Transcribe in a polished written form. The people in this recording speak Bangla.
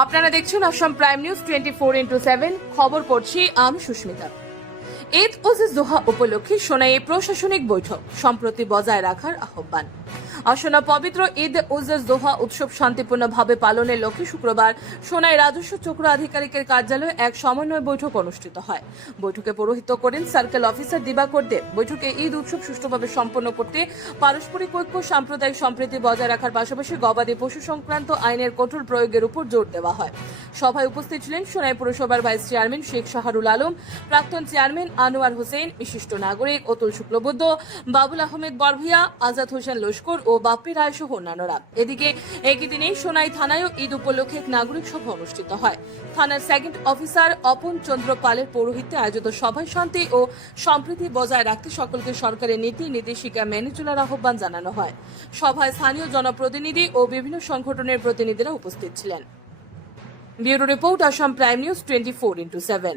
আপনারা দেখছেন আসাম প্রাইম নিউজ 24/7 খবর পড়ছি আমি সুস্মিতা। ঈদ উজ জোহা উপলক্ষে সোনাইয়ে প্রশাসনিক বৈঠক সম্প্রতি বজায় রাখার আহ্বান। আসন্ন পবিত্র ঈদ উজ জোহা উৎসব শান্তিপূর্ণভাবে পালনের লক্ষ্যে শুক্রবার সোনাই রাজস্ব চক্র আধিকারিকের কার্যালয়ে এক সমন্বয় বৈঠক অনুষ্ঠিত হয়। বৈঠকে পৌরোহিত্য করেন সার্কেল অফিসার দিবাকর দেব। বৈঠকে ঈদ উৎসব সুষ্ঠুভাবে সম্পন্ন করতে পারস্পরিক ঐক্য, সাম্প্রদায়িক সম্প্রীতি বজায় রাখার পাশাপাশি গবাদি পশু সংক্রান্ত আইনের কঠোর প্রয়োগের উপর জোর দেওয়া হয়। সভায় উপস্থিত ছিলেন সোনাই পৌরসভার ভাইস চেয়ারম্যান শেখ শাহরুল আলম, প্রাক্তন চেয়ারম্যান আনোয়ার হোসেন, বিশিষ্ট নাগরিক অতুল শুক্লবৈদ্য, বাবুল আহমেদ বরভিয়া, আজাদ হোসেন লস্কর ও বাপ্পি রায় সহ অন্যান্যরা। এদিকে একই দিনে সোনাই থানায়ও ঈদ উপলক্ষে এক নাগরিক সভা অনুষ্ঠিত হয়। থানার সেকেন্ড অফিসার অপন চন্দ্র পালের পৌরোহিত্যে আয়োজিত সভায় শান্তি ও সম্প্রীতি বজায় রাখতে সকলকে সরকারের নীতি নির্দেশিকা মেনে চলার আহ্বান জানানো হয়। সভায় স্থানীয় জনপ্রতিনিধি ও বিভিন্ন সংগঠনের প্রতিনিধিরা উপস্থিত ছিলেন। Bureau report, Assam prime news 24/7।